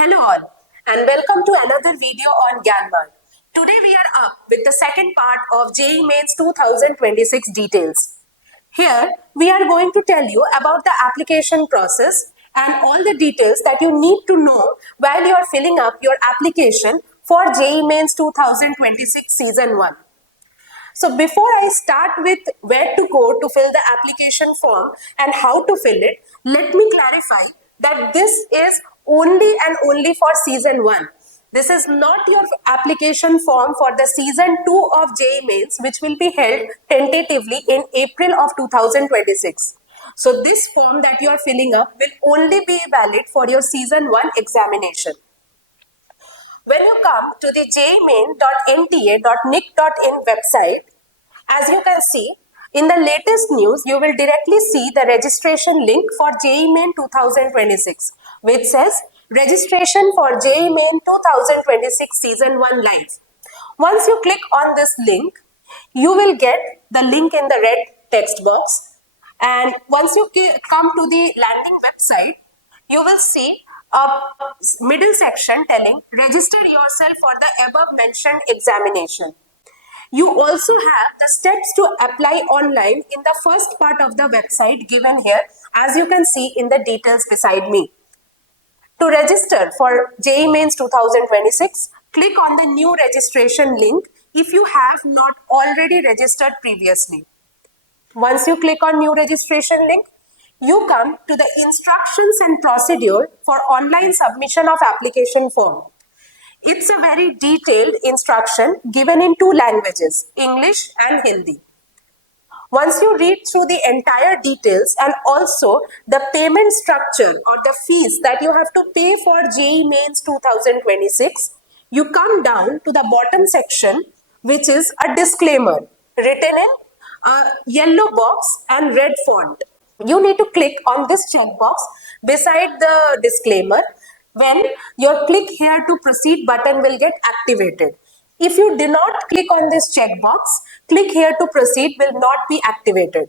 Hello all and welcome to another video on Gyanmar. Today we are up with the second part of JEE Mains 2026 details. Here we are going to tell you about the application process and all the details that you need to know while you are filling up your application for JEE Mains 2026 Season 1. So before I start with where to go to fill the application form and how to fill it, let me clarify that this is only and only for season 1. This is not your application form for the season 2 of JEE Mains, which will be held tentatively in April of 2026. So this form that you are filling up will only be valid for your season 1 examination. When you come to the jemain.nta.nic.in website, as you can see, in the latest news, you will directly see the registration link for JEE Main 2026, which says registration for JEE Main 2026 Season 1 Live. Once you click on this link, you will get the link in the red text box. And once you come to the landing website, you will see a middle section telling register yourself for the above mentioned examination. You also have the steps to apply online in the first part of the website given here, as you can see in the details beside me. To register for JEE Mains 2026, click on the new registration link if you have not already registered previously. Once you click on new registration link, you come to the instructions and procedure for online submission of application form. It's a very detailed instruction given in two languages, English and Hindi. Once you read through the entire details and also the payment structure or the fees that you have to pay for JEE Mains 2026, you come down to the bottom section, which is a disclaimer written in a yellow box and red font. You need to click on this checkbox beside the disclaimer when your click here to proceed button will get activated. If you do not click on this checkbox, click here to proceed will not be activated.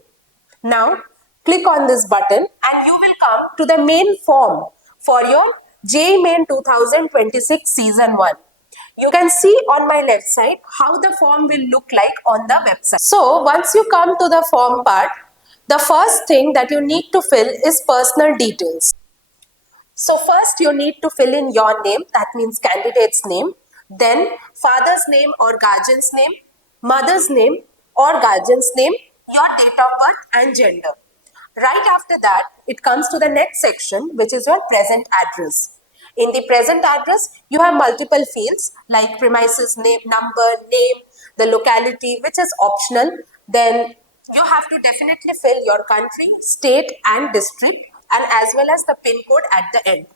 Now, click on this button and you will come to the main form for your JEE Main 2026 Season 1. You can see on my left side how the form will look like on the website. So, once you come to the form part, the first thing that you need to fill is personal details. So first you need to fill in your name, that means candidate's name, then father's name or guardian's name, mother's name or guardian's name, your date of birth and gender. Right after that, it comes to the next section, which is your present address. In the present address, you have multiple fields like premises name, number, name, the locality, which is optional. Then you have to definitely fill your country, state and district, and as well as the pin code at the end.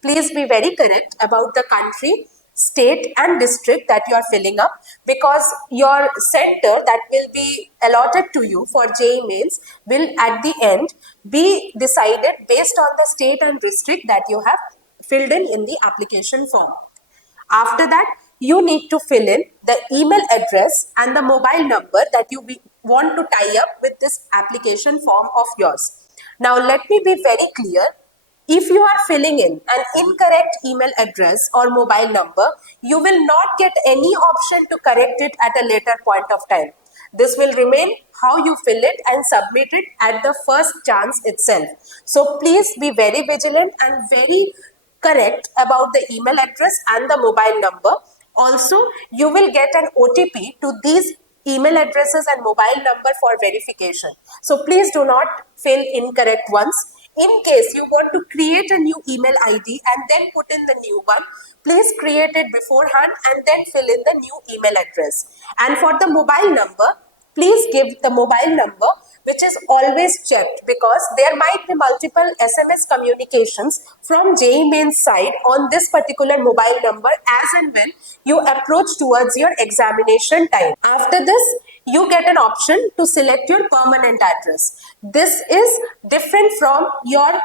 Please be very correct about the country, state and district that you are filling up, because your center that will be allotted to you for JEE Mains will at the end be decided based on the state and district that you have filled in the application form. After that, you need to fill in the email address and the mobile number that you want to tie up with this application form of yours. Now, let me be very clear. If you are filling in an incorrect email address or mobile number, you will not get any option to correct it at a later point of time. This will remain how you fill it and submit it at the first chance itself. So please be very vigilant and very correct about the email address and the mobile number. Also, you will get an OTP to these email addresses and mobile number for verification. So please do not fill incorrect ones. In case you want to create a new email ID and then put in the new one, please create it beforehand and then fill in the new email address. And for the mobile number, please give the mobile number which is always checked, because there might be multiple SMS communications from JEE Mains side on this particular mobile number as and when you approach towards your examination time. After this, you get an option to select your permanent address. This is different from your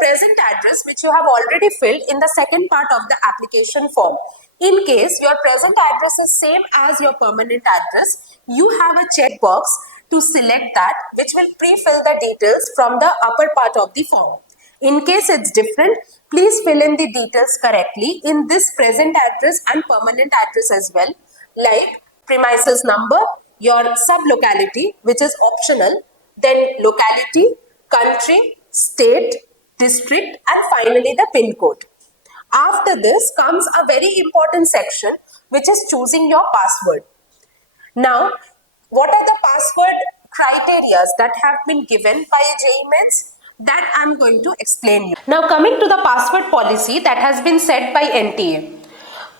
present address, which you have already filled in the second part of the application form. In case your present address is same as your permanent address, you have a checkbox to select that, which will pre-fill the details from the upper part of the form. In case it's different, please fill in the details correctly in this present address and permanent address as well, like premises number, your sub-locality, which is optional, then locality, country, state, district, and finally the pin code. After this comes a very important section, which is choosing your password. Now, what are the password criteria that have been given by JEE Mains? That I'm going to explain you. Now, coming to the password policy that has been set by NTA.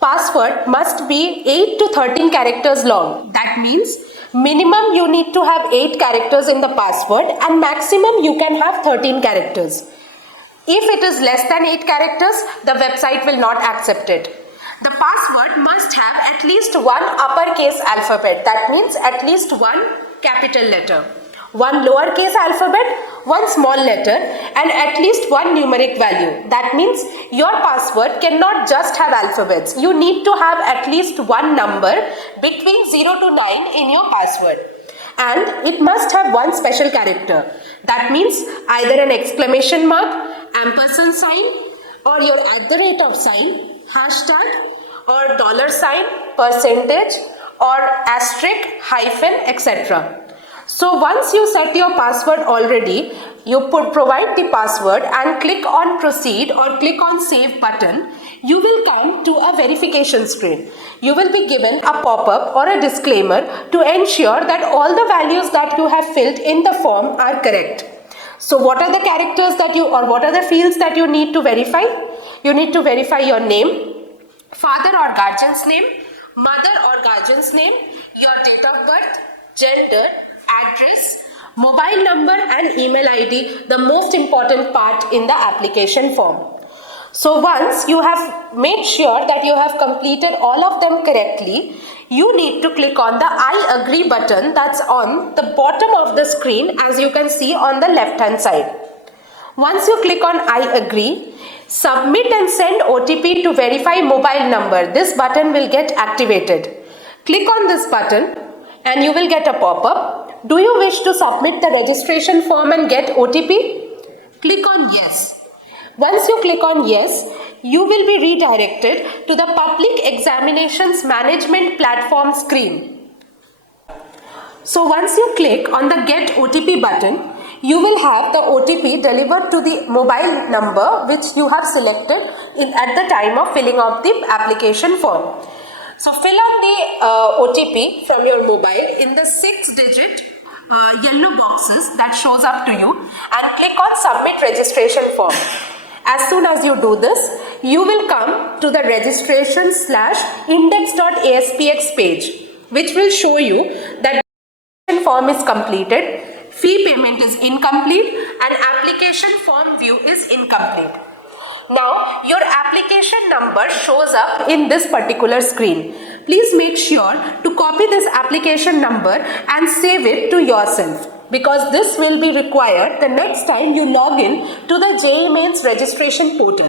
Password must be 8 to 13 characters long. That means minimum you need to have 8 characters in the password and maximum you can have 13 characters. If it is less than 8 characters, the website will not accept it. The password must have at least one uppercase alphabet. That means at least one capital letter, one lowercase alphabet, one small letter, and at least one numeric value. That means your password cannot just have alphabets. You need to have at least one number between 0 to 9 in your password. And it must have one special character. That means either an exclamation mark, ampersand sign, or your @ hashtag, or $sign, percentage, or asterisk, hyphen, etc. So once you set your password already, you provide the password and click on proceed or click on save button, you will come to a verification screen. You will be given a pop-up or a disclaimer to ensure that all the values that you have filled in the form are correct. So what are the characters that what are the fields that you need to verify? You need to verify your name, father or guardian's name, mother or guardian's name, your date of birth, gender, address, mobile number and email ID, the most important part in the application form. So once you have made sure that you have completed all of them correctly, you need to click on the I agree button that's on the bottom of the screen, as you can see on the left hand side. Once you click on I agree, submit and send OTP to verify mobile number. This button will get activated. Click on this button and you will get a pop-up. Do you wish to submit the registration form and get OTP? Click on yes. Once you click on yes, you will be redirected to the Public Examinations Management Platform screen. So once you click on the Get OTP button, you will have the OTP delivered to the mobile number which you have selected at the time of filling out the application form. So fill on the OTP from your mobile in the 6-digit yellow boxes that shows up to you and click on Submit Registration Form. As soon as you do this, you will come to the registration/index.aspx page, which will show you that the form is completed, fee payment is incomplete, and application form view is incomplete. Now, your application number shows up in this particular screen. Please make sure to copy this application number and save it to yourself, because this will be required the next time you log in to the JEE Mains registration portal.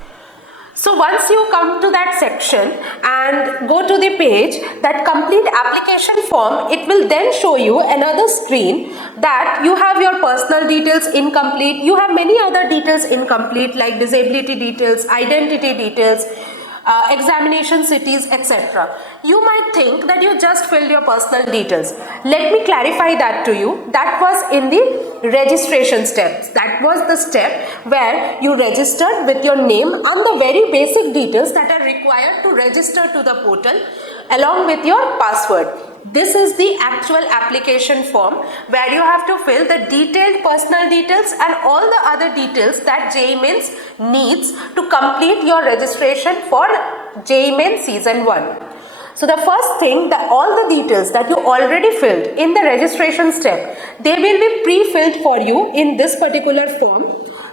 So once you come to that section and go to the page that complete application form, it will then show you another screen that you have your personal details incomplete, you have many other details incomplete like disability details, identity details, examination cities, etc. You might think that you just filled your personal details. Let me clarify that to you. That was in the registration steps. That was the step where you registered with your name and the very basic details that are required to register to the portal along with your password. This is the actual application form where you have to fill the detailed personal details and all the other details that JEE Mains needs to complete your registration for JEE Mains Season 1. So the first thing, that all the details that you already filled in the registration step, they will be pre-filled for you in this particular form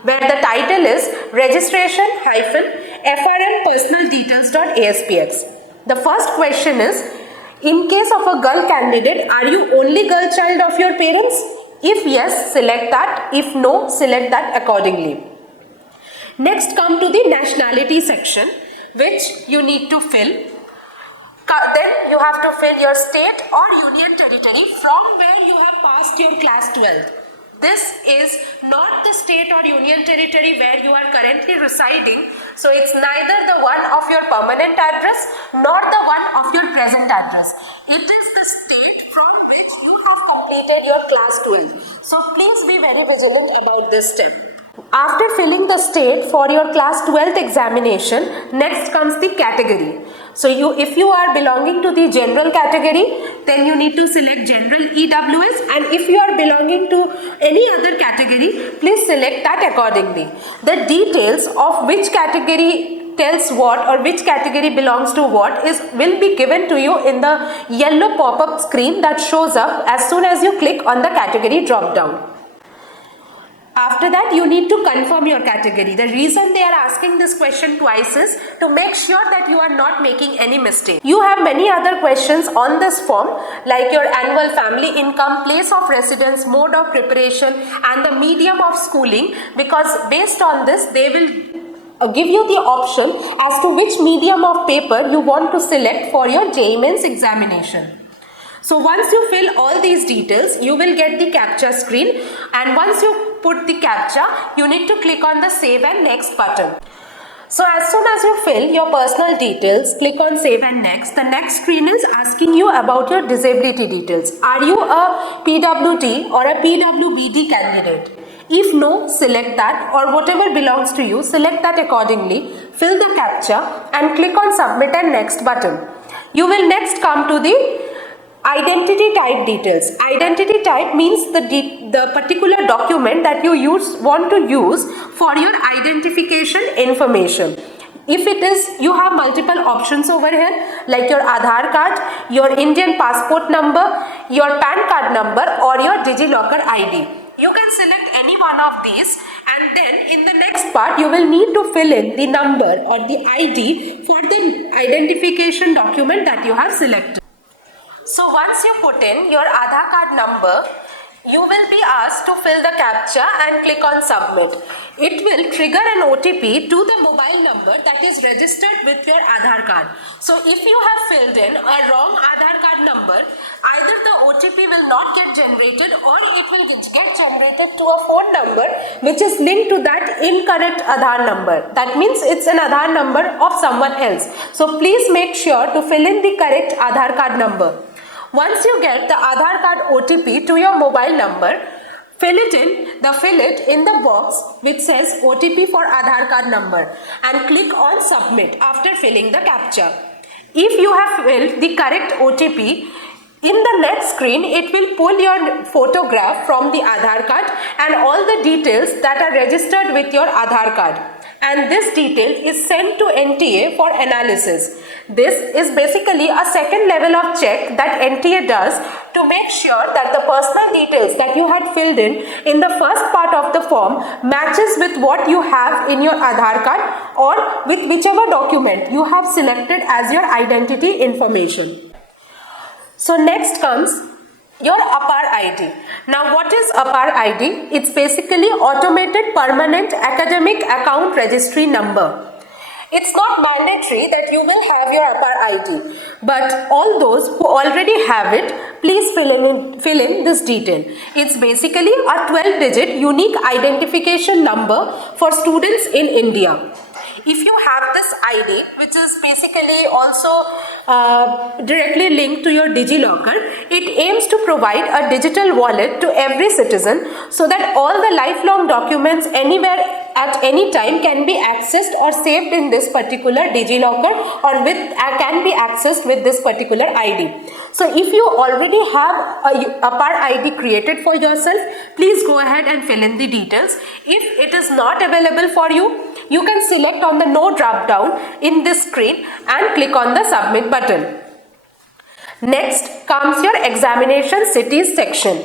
where the title is registration-FRM personal details.aspx. The first question is, in case of a girl candidate, are you only girl child of your parents? If yes, select that. If no, select that accordingly. Next, come to the nationality section, which you need to fill. Then you have to fill your state or union territory from where you have passed your class 12th. this is not the state or union territory where you are currently residing. So it's neither the one of your permanent address nor the one of your present address. It is the state from which you have completed your class 12. So please be very vigilant about this step. After filling the state for your class 12th examination, next comes the category. So if you are belonging to the general category, then you need to select general EWS, and if you are belonging to any other category, please select that accordingly. The details of which category tells what or which category belongs to what will be given to you in the yellow pop-up screen that shows up as soon as you click on the category drop down. After that, you need to confirm your category. The reason they are asking this question twice is to make sure that you are not making any mistake. You have many other questions on this form, like your annual family income, place of residence, mode of preparation, and the medium of schooling, because based on this, they will give you the option as to which medium of paper you want to select for your JEE Mains examination. So once you fill all these details, you will get the CAPTCHA screen, and once you put the CAPTCHA, you need to click on the Save and Next button. So as soon as you fill your personal details, click on Save and Next. The next screen is asking you about your disability details. Are you a PWD or a PWBD candidate? If no, select that, or whatever belongs to you, select that accordingly. Fill the CAPTCHA and click on Submit and Next button. You will next come to the identity type details. Identity type means the particular document that you want to use for your identification information. If it is, you have multiple options over here, like your Aadhaar card, your Indian passport number, your PAN card number, or your DigiLocker ID. You can select any one of these, and then in the next part you will need to fill in the number or the ID for the identification document that you have selected. So once you put in your Aadhaar card number, you will be asked to fill the CAPTCHA and click on Submit. It will trigger an OTP to the mobile number that is registered with your Aadhaar card. So if you have filled in a wrong Aadhaar card number, either the OTP will not get generated, or it will get generated to a phone number which is linked to that incorrect Aadhaar number. That means it's an Aadhaar number of someone else. So please make sure to fill in the correct Aadhaar card number. Once you get the Aadhaar card OTP to your mobile number, fill it in the box which says OTP for Aadhaar card number, and click on Submit after filling the CAPTCHA. If you have filled the correct OTP, in the next screen, it will pull your photograph from the Aadhaar card and all the details that are registered with your Aadhaar card. And this detail is sent to NTA for analysis. This is basically a second level of check that NTA does to make sure that the personal details that you had filled in the first part of the form matches with what you have in your Aadhaar card, or with whichever document you have selected as your identity information. So next comes your APAR ID. Now what is APAR ID? It's basically Automated Permanent Academic Account Registry Number. It's not mandatory that you will have your APAR ID, but all those who already have it, please fill in this detail. It's basically a 12-digit unique identification number for students in India. If you have this ID, which is basically also directly linked to your DigiLocker, it aims to provide a digital wallet to every citizen so that all the lifelong documents anywhere at any time can be accessed or saved in this particular DigiLocker, or can be accessed with this particular ID. So if you already have a APAR ID created for yourself, please go ahead and fill in the details. If it is not available for you, you can select on the No drop down in this screen and click on the Submit button. Next comes your examination cities section.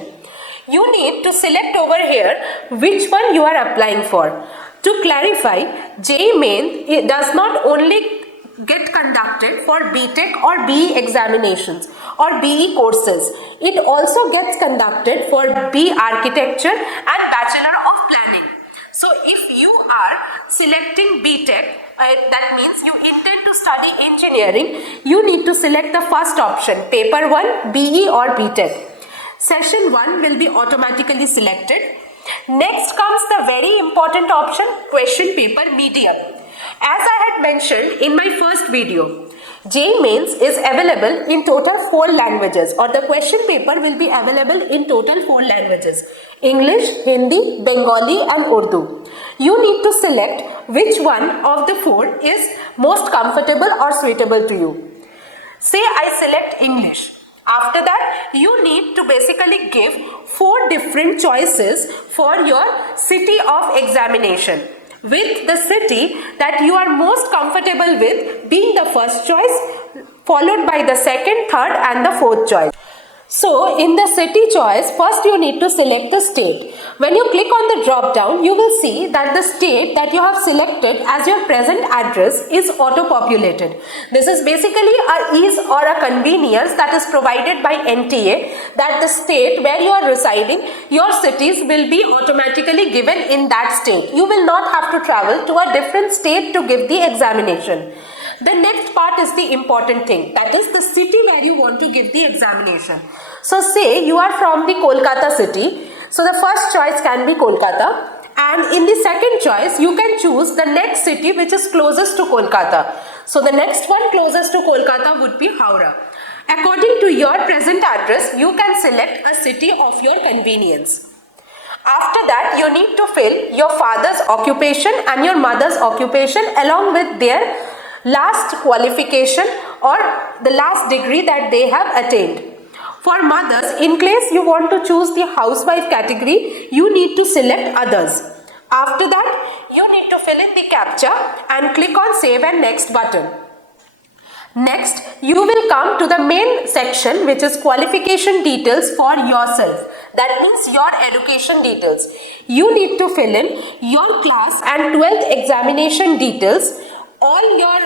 You need to select over here which one you are applying for. To clarify, JEE Main does not only get conducted for BTech or BE examinations or BE courses. It also gets conducted for BE Architecture and Bachelor of Planning. So if you are selecting BTech, that means you intend to study engineering, you need to select the first option, paper 1, BE or BTech. Session 1 will be automatically selected. Next comes the very important option, question paper medium. As I had mentioned in my first video, JEE Mains is available in total 4 languages, or the question paper will be available in total 4 languages: English, Hindi, Bengali and Urdu. You need to select which one of the 4 is most comfortable or suitable to you. Say I select English. After that, you need to basically give 4 different choices for your city of examination, with the city that you are most comfortable with being the first choice, followed by the second, third and the fourth choice. So in the city choice, first you need to select the state. When you click on the drop down, you will see that the state that you have selected as your present address is auto-populated. This is basically a ease or a convenience that is provided by NTA, that the state where you are residing, your cities will be automatically given in that state. You will not have to travel to a different state to give the examination. The next part is the important thing, that is the city where you want to give the examination. So say you are from the Kolkata city, so the first choice can be Kolkata, and in the second choice you can choose the next city which is closest to Kolkata. So the next one closest to Kolkata would be Howrah. According to your present address, you can select a city of your convenience. After that, you need to fill your father's occupation and your mother's occupation along with their last qualification or the last degree that they have attained. For mothers, in case you want to choose the housewife category, you need to select others. After that, you need to fill in the CAPTCHA and click on save and next button. Next, you will come to the main section, which is qualification details for yourself. That means your education details. You need to fill in your class and 12th examination details. All your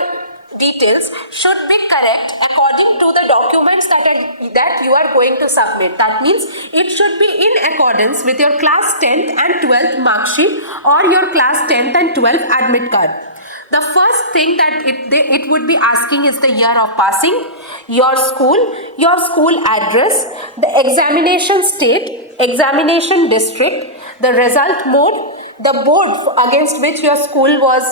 details should be correct according to the documents that you are going to submit. That means it should be in accordance with your class 10th and 12th mark sheet or your class 10th and 12th admit card. The first thing that it would be asking is the year of passing, your school address, the examination state, examination district, the result mode, the board against which your school was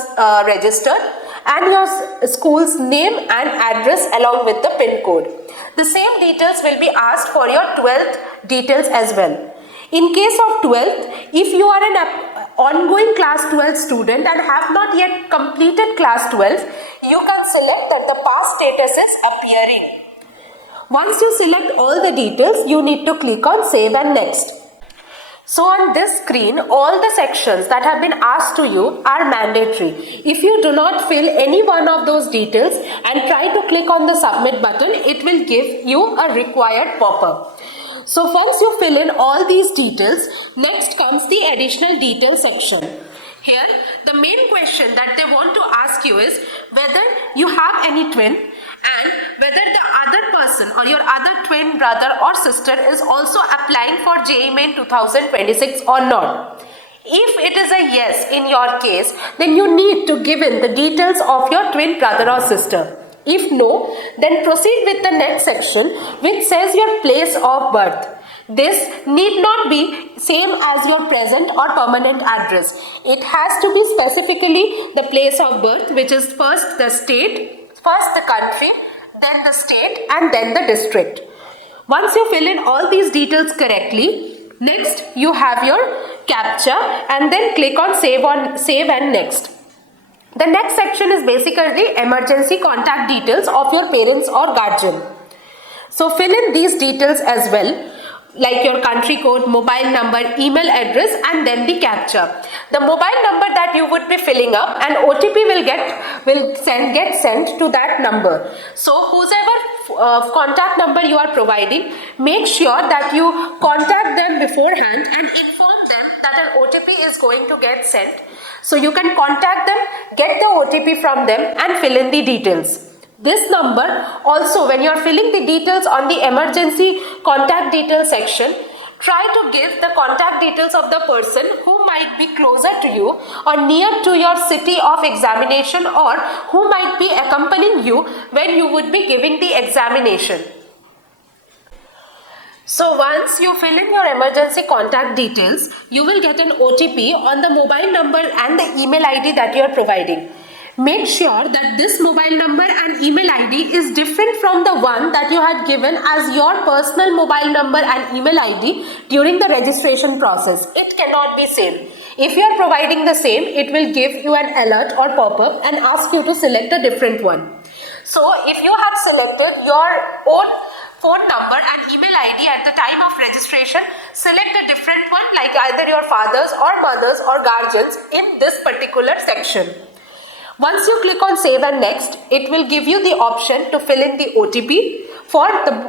registered, and your school's name and address along with the PIN code. The same details will be asked for your 12th details as well. In case of 12th, if you are an ongoing class 12 student and have not yet completed class 12, you can select that the pass status is appearing. Once you select all the details, you need to click on save and next. So on this screen, all the sections that have been asked to you are mandatory. If you do not fill any one of those details and try to click on the submit button, it will give you a required pop-up. So once you fill in all these details, next comes the additional detail section. Here, the main question that they want to ask you is whether you have any twin and whether the other person or your other twin brother or sister is also applying for JEE Main 2026 or not. If it is a yes in your case, then you need to give in the details of your twin brother or sister. If no, then proceed with the next section which says your place of birth. This need not be same as your present or permanent address. It has to be specifically the place of birth, which is first the state, first the country, then the state and then the district. Once you fill in all these details correctly, next you have your CAPTCHA and then click on save and next. The next section is basically emergency contact details of your parents or guardian. So fill in these details as well, like your country code, mobile number, email address and then the CAPTCHA. The mobile number that you would be filling up, an OTP will get sent to that number. So whoever contact number you are providing, make sure that you contact them beforehand and inform them that an OTP is going to get sent. So you can contact them, get the OTP from them and fill in the details. This number also, when you are filling the details on the emergency contact details section, try to give the contact details of the person who might be closer to you or near to your city of examination or who might be accompanying you when you would be giving the examination. So once you fill in your emergency contact details, you will get an OTP on the mobile number and the email ID that you are providing. Make sure that this mobile number and email ID is different from the one that you had given as your personal mobile number and email ID during the registration process. It cannot be same. If you are providing the same, it will give you an alert or pop-up and ask you to select a different one. So if you have selected your own phone number and email ID at the time of registration, select a different one like either your father's or mother's or guardian's in this particular section. Once you click on save and next, it will give you the option to fill in the OTP for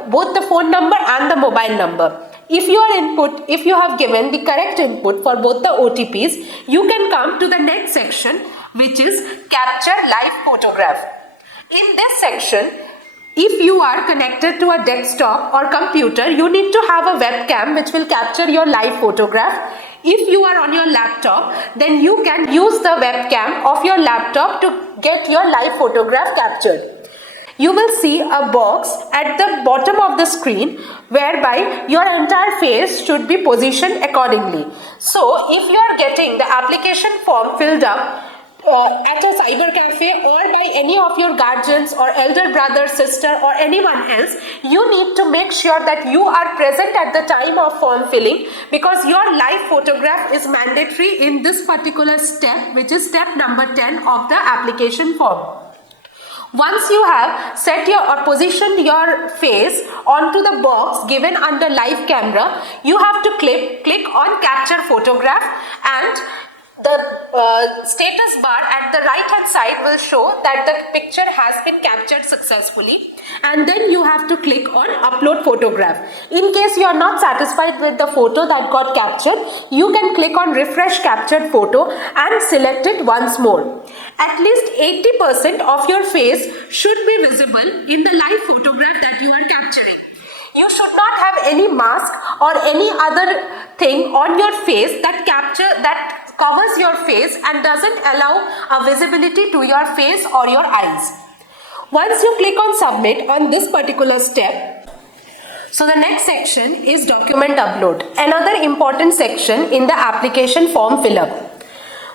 both the phone number and the mobile number. If you have given the correct input for both the OTPs, you can come to the next section, which is capture live photograph. In this section, if you are connected to a desktop or computer, you need to have a webcam which will capture your live photograph. If you are on your laptop, then you can use the webcam of your laptop to get your live photograph captured. You will see a box at the bottom of the screen whereby your entire face should be positioned accordingly. So, if you are getting the application form filled up at a cyber cafe or by any of your guardians or elder brother, sister or anyone else, you need to make sure that you are present at the time of form filling, because your live photograph is mandatory in this particular step, which is step number 10 of the application form. Once you have set your or positioned your face onto the box given under live camera, you have to click on capture photograph, and the status bar at the right hand side will show that the picture has been captured successfully, and then you have to click on upload photograph. In case you are not satisfied with the photo that got captured, you can click on refresh captured photo and select it once more. At least 80% of your face should be visible in the live photograph that you are capturing. You should not have any mask or any other thing on your face that covers your face and doesn't allow a visibility to your face or your eyes. Once you click on submit on this particular step, so the next section is document upload, another important section in the application form fill up.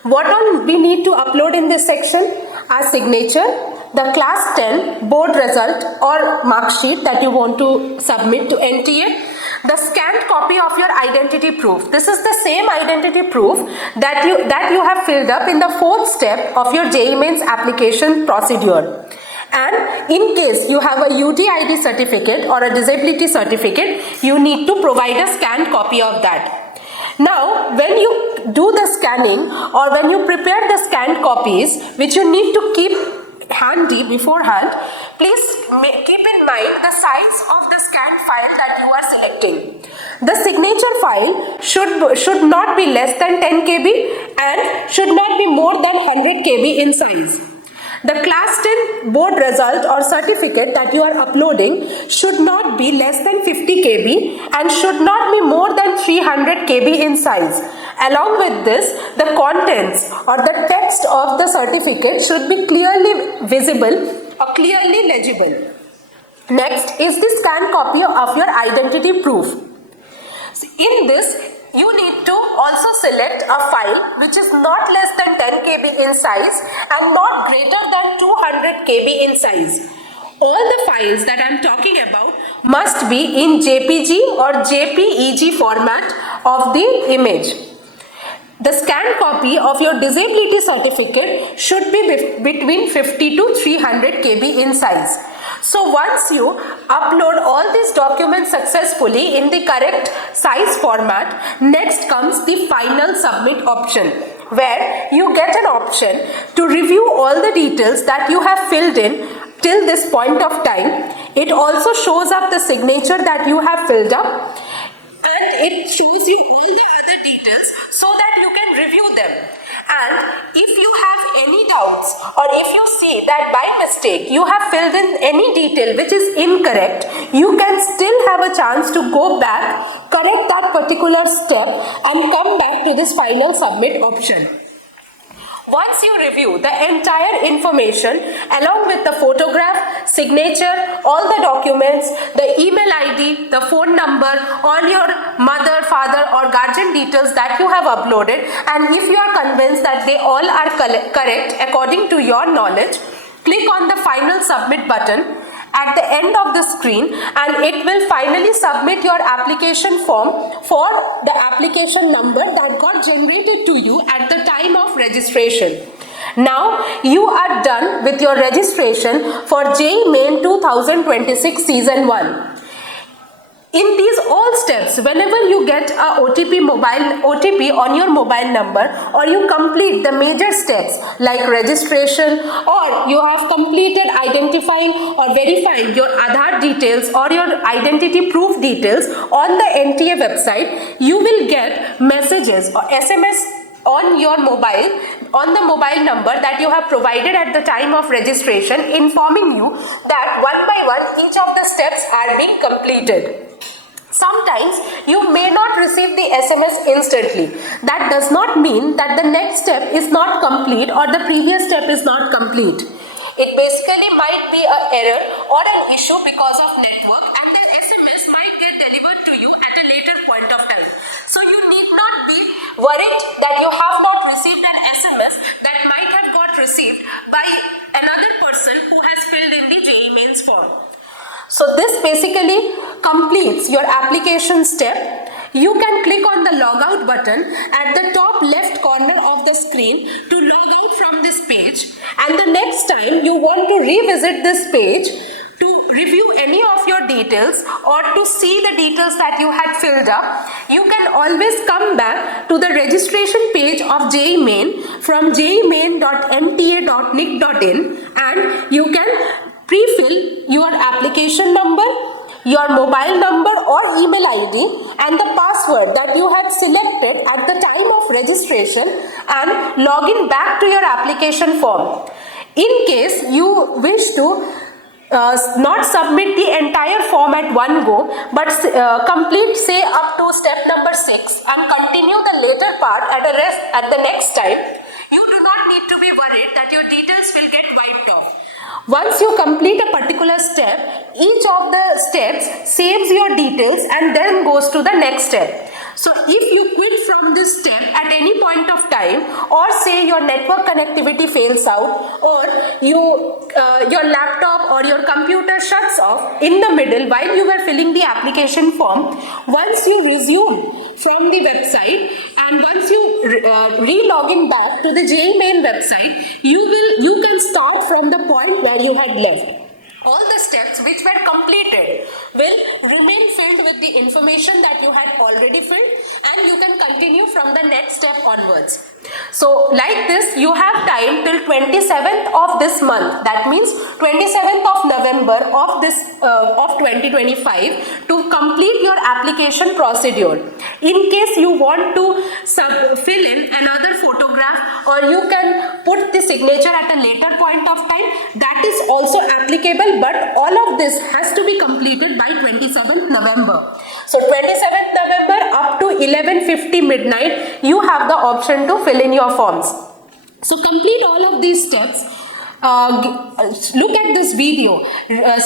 What all we need to upload in this section? Our signature, the class 10 board result or mark sheet that you want to submit to NTA, the scanned copy of your identity proof. This is the same identity proof that you have filled up in the fourth step of your JEE Mains application procedure. And in case you have a UDID certificate or a disability certificate, you need to provide a scanned copy of that. Now, when you do the scanning or when you prepare the scanned copies, which you need to keep handy beforehand, please keep in mind the size of the scanned file that you are selecting. The signature file should not be less than 10 KB and should not be more than 100 KB in size. The class 10 board result or certificate that you are uploading should not be less than 50 KB and should not be more than 300 KB in size. Along with this, the contents or the text of the certificate should be clearly visible or clearly legible. Next is the scanned copy of your identity proof. In this, you need to also select a file which is not less than 10 KB in size and not greater than 200 KB in size. All the files that I am talking about must be in JPG or JPEG format of the image. The scanned copy of your disability certificate should be between 50 to 300 KB in size. So once you upload all these documents successfully in the correct size format, next comes the final submit option, where you get an option to review all the details that you have filled in till this point of time. It also shows up the signature that you have filled up, and it shows you all the other details so that you can review them. And if you have any doubts or if you see that by mistake you have filled in any detail which is incorrect, you can still have a chance to go back, correct that particular step and come back to this final submit option. Once you review the entire information along with the photograph, signature, all the documents, the email ID, the phone number, all your mother, father or guardian details that you have uploaded, and if you are convinced that they all are correct according to your knowledge, click on the final submit button at the end of the screen and it will finally submit your application form for the application number that got generated to you at the time of registration. Now you are done with your registration for JEE Main 2026 Season 1. In these all steps, whenever you get a OTP on your mobile number, or you complete the major steps like registration, or you have completed identifying or verifying your Aadhaar details or your identity proof details on the NTA website, you will get messages or SMS on your mobile, on the mobile number that you have provided at the time of registration, informing you that one by one each of the steps are being completed. Sometimes you may not receive the SMS instantly. That does not mean that the next step is not complete or the previous step is not complete. It basically might be an error or an issue because of network, and the SMS might get delivered to you at a later point of time. So you need not be worried that you have not received an SMS that might have got received by another person who has filled in the JEE Mains form. So this basically completes your application step. You can click on the logout button at the top left corner of the screen to log out from this page, and the next time you want to revisit this page to review any of your details or to see the details that you had filled up, you can always come back to the registration page of JEE Main from jeemain.nta.nic.in, and you can pre-fill your application number, your mobile number or email ID and the password that you had selected at the time of registration and log in back to your application form. In case you wish to not submit the entire form at one go, but complete say up to step number 6 and continue the later part at the next time, you do not need to be worried that your details will get wiped off. Once you complete a particular step, each of the steps saves your details and then goes to the next step. So if you quit from this step at any point of time, or say your network connectivity fails out, or your laptop or your computer shuts off in the middle while you were filling the application form, once you resume from the website and once you re-log in back to the JEE Main website, you can start from the point where you had left. All the steps which were completed will remain filled with the information that you had already filled, and you can continue from the next step onwards. So like this, you have time till 27th of this month, that means 27th of November of 2025 to complete your application procedure. In case you want to fill in another photograph, or you can put the signature at a later point of time, that is also applicable, but all of this has to be completed by 27th November. So 27th November up to 11:50 midnight, you have the option to fill in your forms. So complete all of these steps. Look at this video,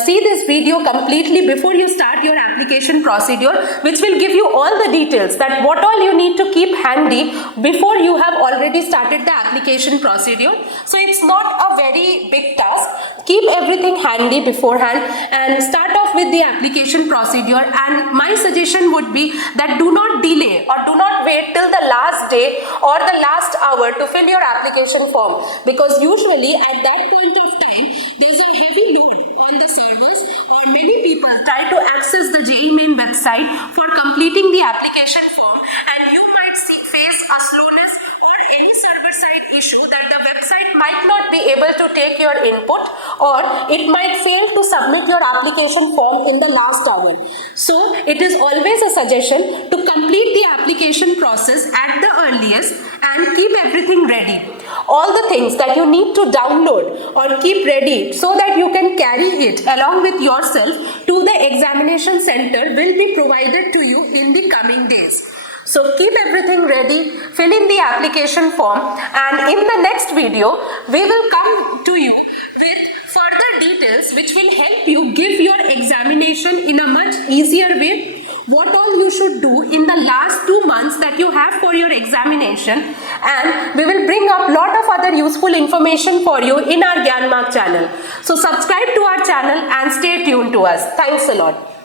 see this video completely before you start your application procedure, which will give you all the details that what all you need to keep handy before you have already started the application procedure. So it's not a very big task. Keep everything handy beforehand and start off with the application procedure, and my suggestion would be that do not delay or do not wait till the last day or the last hour to fill your application form, because usually at that point of time there's a heavy load on the servers, or many people try to access the JEE Main website for completing the application form, and you might face a slowness or any server side issue that the website might not be able to take your input, or it might fail to submit your application form in the last hour. So it is always a suggestion to complete the application process at the earliest and keep everything ready. All the things that you need to download or keep ready so that you can carry it along with yourself to the examination center will be provided to you in the coming days. So keep everything ready, fill in the application form, and in the next video, we will come to you with further details which will help you give your examination in a much easier way. What all you should do in the last 2 months that you have for your examination, and we will bring up lot of other useful information for you in our Gyanmark channel. So subscribe to our channel and stay tuned to us. Thanks a lot.